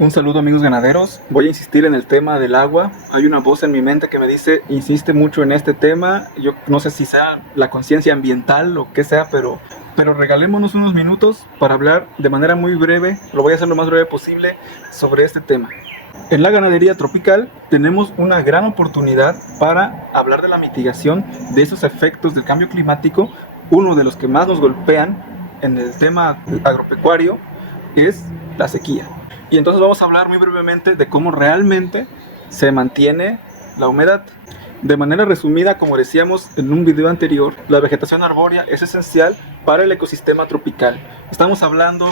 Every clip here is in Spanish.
Un saludo amigos ganaderos, voy a insistir en el tema del agua. Hay una voz en mi mente que me dice, insiste mucho en este tema. Yo no sé si sea la conciencia ambiental o qué sea, pero regalémonos unos minutos para hablar de manera muy breve, lo voy a hacer lo más breve posible, sobre este tema. En la ganadería tropical tenemos una gran oportunidad para hablar de la mitigación de esos efectos del cambio climático. Uno de los que más nos golpean en el tema agropecuario es la sequía. Y entonces vamos a hablar muy brevemente de cómo realmente se mantiene la humedad. De manera resumida, como decíamos en un video anterior, la vegetación arbórea es esencial para el ecosistema tropical. Estamos hablando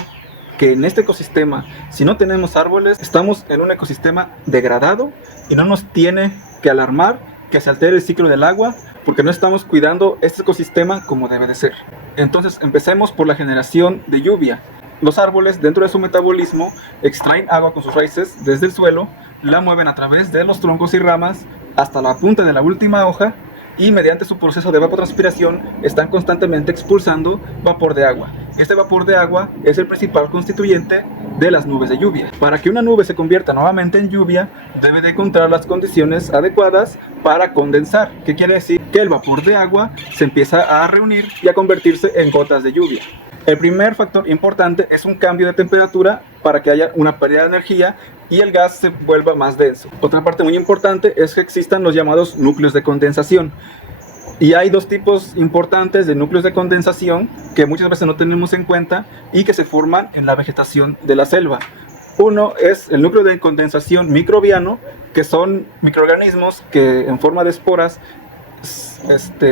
que en este ecosistema, si no tenemos árboles, estamos en un ecosistema degradado y no nos tiene que alarmar que se altere el ciclo del agua porque no estamos cuidando este ecosistema como debe de ser. Entonces empecemos por la generación de lluvia. Los árboles, dentro de su metabolismo, extraen agua con sus raíces desde el suelo, la mueven a través de los troncos y ramas hasta la punta de la última hoja y mediante su proceso de evapotranspiración están constantemente expulsando vapor de agua. Este vapor de agua es el principal constituyente de las nubes de lluvia. Para que una nube se convierta nuevamente en lluvia, debe de encontrar las condiciones adecuadas para condensar. ¿Qué quiere decir? Que el vapor de agua se empieza a reunir y a convertirse en gotas de lluvia. El primer factor importante es un cambio de temperatura para que haya una pérdida de energía y el gas se vuelva más denso. Otra parte muy importante es que existan los llamados núcleos de condensación. Y hay dos tipos importantes de núcleos de condensación que muchas veces no tenemos en cuenta y que se forman en la vegetación de la selva. Uno es el núcleo de condensación microbiano, que son microorganismos que en forma de esporas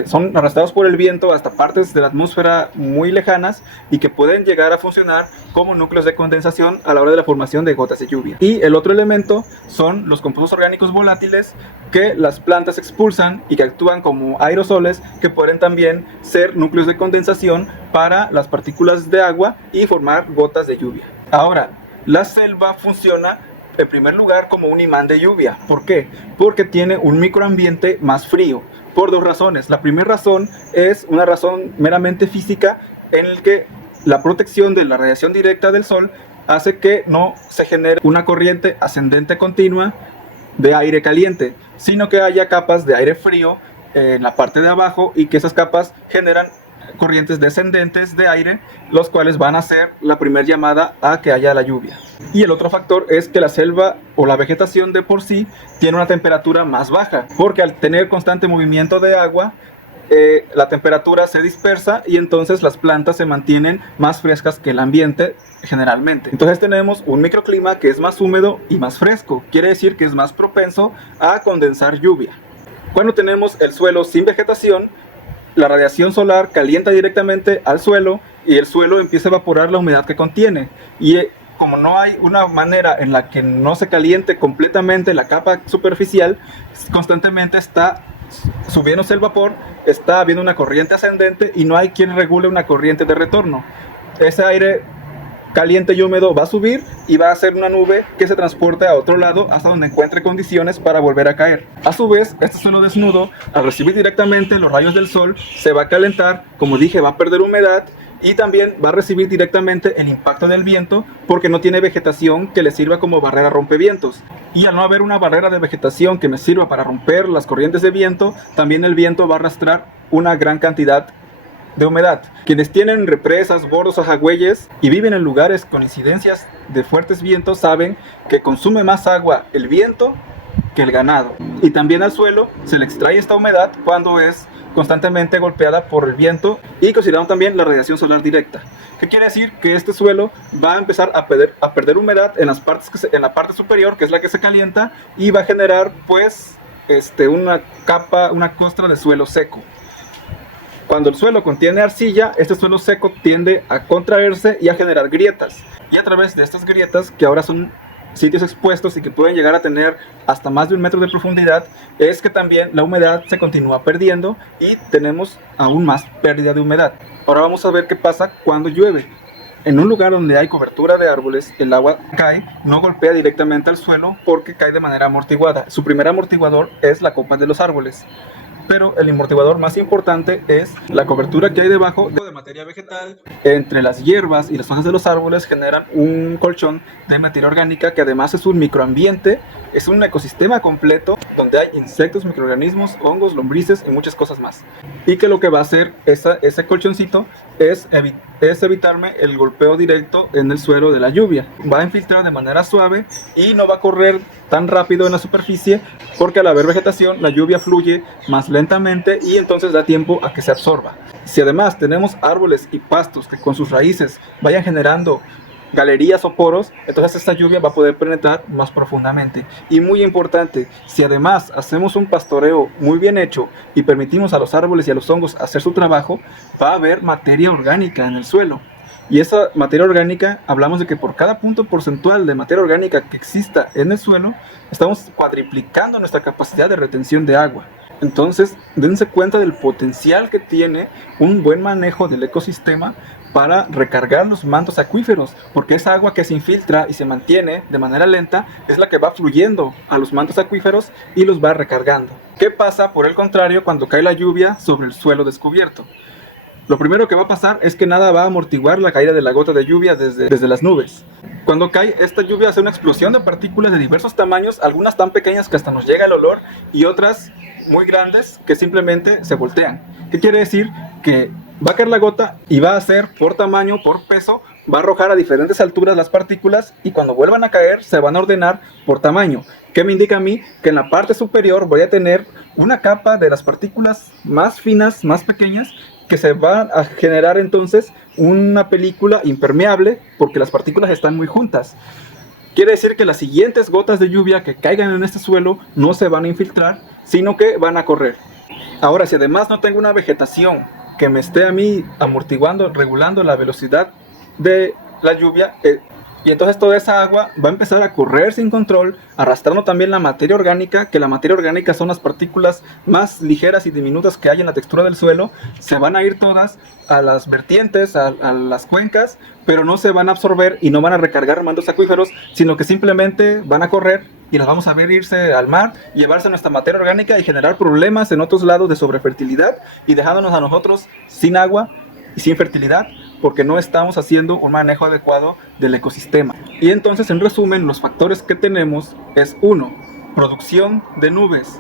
son arrastrados por el viento hasta partes de la atmósfera muy lejanas y que pueden llegar a funcionar como núcleos de condensación a la hora de la formación de gotas de lluvia. Y el otro elemento son los compuestos orgánicos volátiles que las plantas expulsan y que actúan como aerosoles, que pueden también ser núcleos de condensación para las partículas de agua y formar gotas de lluvia. Ahora, la selva funciona en primer lugar como un imán de lluvia. ¿Por qué? Porque tiene un microambiente más frío. Por dos razones. La primera razón es una razón meramente física en la que la protección de la radiación directa del sol hace que no se genere una corriente ascendente continua de aire caliente, sino que haya capas de aire frío en la parte de abajo y que esas capas generan corrientes descendentes de aire, los cuales van a ser la primera llamada a que haya la lluvia. Y el otro factor es que la selva o la vegetación de por sí tiene una temperatura más baja, porque al tener constante movimiento de agua, la temperatura se dispersa y entonces las plantas se mantienen más frescas que el ambiente generalmente. Entonces tenemos un microclima que es más húmedo y más fresco, quiere decir que es más propenso a condensar lluvia. Cuando tenemos el suelo sin vegetación, la radiación solar calienta directamente al suelo y el suelo empieza a evaporar la humedad que contiene. Y como no hay una manera en la que no se caliente completamente la capa superficial, constantemente está subiéndose el vapor, está habiendo una corriente ascendente y no hay quien regule una corriente de retorno. Ese aire caliente y húmedo va a subir y va a hacer una nube que se transporte a otro lado hasta donde encuentre condiciones para volver a caer. A su vez, este suelo desnudo, al recibir directamente los rayos del sol, se va a calentar, como dije, va a perder humedad y también va a recibir directamente el impacto del viento porque no tiene vegetación que le sirva como barrera rompevientos. Y al no haber una barrera de vegetación que me sirva para romper las corrientes de viento, también el viento va a arrastrar una gran cantidad de humedad. Quienes tienen represas, bordos o jagüeyes y viven en lugares con incidencias de fuertes vientos saben que consume más agua el viento que el ganado. Y también al suelo se le extrae esta humedad cuando es constantemente golpeada por el viento y considerando también la radiación solar directa. ¿Qué quiere decir? Que este suelo va a empezar a perder humedad en las partes en la parte superior, que es la que se calienta, y va a generar pues una capa, una costra de suelo seco. Cuando el suelo contiene arcilla, este suelo seco tiende a contraerse y a generar grietas. Y a través de estas grietas, que ahora son sitios expuestos y que pueden llegar a tener hasta más de 1 metro de profundidad, es que también la humedad se continúa perdiendo y tenemos aún más pérdida de humedad. Ahora vamos a ver qué pasa cuando llueve. En un lugar donde hay cobertura de árboles, el agua cae, no golpea directamente al suelo porque cae de manera amortiguada. Su primer amortiguador es la copa de los árboles. pero el amortiguador más importante es la cobertura que hay debajo de materia vegetal. Entre las hierbas y las hojas de los árboles generan un colchón de materia orgánica que además es un microambiente, es un ecosistema completo donde hay insectos, microorganismos, hongos, lombrices y muchas cosas más. Y que lo que va a hacer ese colchoncito es evitarme el golpeo directo en el suelo de la lluvia. Va a infiltrar de manera suave y no va a correr tan rápido en la superficie, porque al haber vegetación la lluvia fluye más lentamente y entonces da tiempo a que se absorba. Si además tenemos árboles y pastos que con sus raíces vayan generando galerías o poros, entonces esta lluvia va a poder penetrar más profundamente. Y muy importante, si además hacemos un pastoreo muy bien hecho y permitimos a los árboles y a los hongos hacer su trabajo, va a haber materia orgánica en el suelo. Y esa materia orgánica, hablamos de que por cada punto porcentual de materia orgánica que exista en el suelo, estamos cuadriplicando nuestra capacidad de retención de agua. Entonces, dense cuenta del potencial que tiene un buen manejo del ecosistema para recargar los mantos acuíferos, porque esa agua que se infiltra y se mantiene de manera lenta es la que va fluyendo a los mantos acuíferos y los va recargando. ¿Qué pasa, por el contrario, cuando cae la lluvia sobre el suelo descubierto? Lo primero que va a pasar es que nada va a amortiguar la caída de la gota de lluvia desde las nubes. Cuando cae esta lluvia hace una explosión de partículas de diversos tamaños, algunas tan pequeñas que hasta nos llega el olor y otras muy grandes que simplemente se voltean. ¿Qué quiere decir? Que va a caer la gota y va a hacer por tamaño, por peso, va a arrojar a diferentes alturas las partículas y cuando vuelvan a caer se van a ordenar por tamaño. ¿Qué me indica a mí? Que en la parte superior voy a tener una capa de las partículas más finas, más pequeñas, que se va a generar entonces una película impermeable porque las partículas están muy juntas. Quiere decir que las siguientes gotas de lluvia que caigan en este suelo no se van a infiltrar, sino que van a correr. Ahora, si además no tengo una vegetación que me esté a mí amortiguando, regulando la velocidad de la lluvia, y entonces toda esa agua va a empezar a correr sin control, arrastrando también la materia orgánica, que la materia orgánica son las partículas más ligeras y diminutas que hay en la textura del suelo. Se van a ir todas a las vertientes, a las cuencas, pero no se van a absorber y no van a recargar mantos acuíferos, sino que simplemente van a correr y las vamos a ver irse al mar, llevarse nuestra materia orgánica y generar problemas en otros lados de sobrefertilidad y dejándonos a nosotros sin agua y sin fertilidad, porque no estamos haciendo un manejo adecuado del ecosistema. Y entonces, en resumen, los factores que tenemos es 1. Producción de nubes.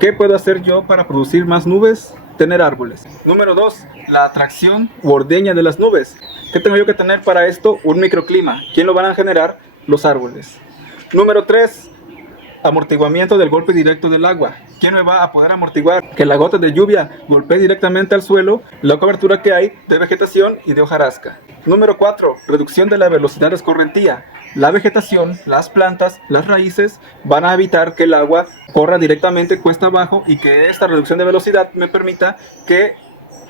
¿Qué puedo hacer yo para producir más nubes? Tener árboles. Número 2. La atracción u ordeña de las nubes. ¿Qué tengo yo que tener para esto? Un microclima. ¿Quién lo van a generar? Los árboles. Número 3. Amortiguamiento del golpe directo del agua. ¿Quién me va a poder amortiguar que la gota de lluvia golpee directamente al suelo la cobertura que hay de vegetación y de hojarasca? Número 4. Reducción de la velocidad de escorrentía. La vegetación, las plantas, las raíces van a evitar que el agua corra directamente cuesta abajo y que esta reducción de velocidad me permita que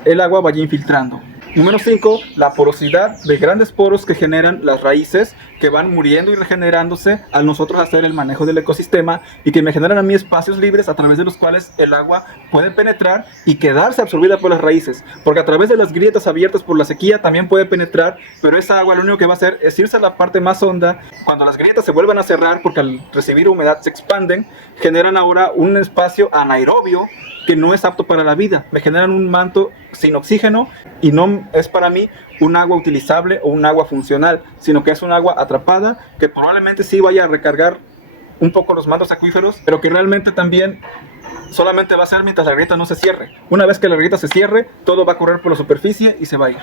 el agua vaya infiltrando. Número 5. La porosidad de grandes poros que generan las raíces, que van muriendo y regenerándose al nosotros hacer el manejo del ecosistema y que me generan a mí espacios libres a través de los cuales el agua puede penetrar y quedarse absorbida por las raíces, porque a través de las grietas abiertas por la sequía también puede penetrar, pero esa agua lo único que va a hacer es irse a la parte más honda. Cuando las grietas se vuelvan a cerrar porque al recibir humedad se expanden, generan ahora un espacio anaerobio que no es apto para la vida, me generan un manto sin oxígeno y no es para mí un agua utilizable o un agua funcional, sino que es un agua atrapada que probablemente sí vaya a recargar un poco los mantos acuíferos, pero que realmente también solamente va a ser mientras la grieta no se cierre. Una vez que la grieta se cierre, todo va a correr por la superficie y se va a ir.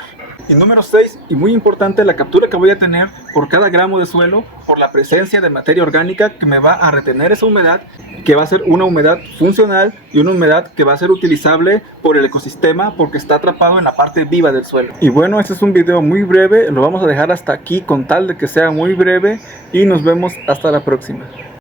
Y número 6, y muy importante, la captura que voy a tener por cada gramo de suelo por la presencia de materia orgánica que me va a retener esa humedad, que va a ser una humedad funcional y una humedad que va a ser utilizable por el ecosistema porque está atrapado en la parte viva del suelo. Y bueno, este es un video muy breve, lo vamos a dejar hasta aquí con tal de que sea muy breve y nos vemos hasta la próxima.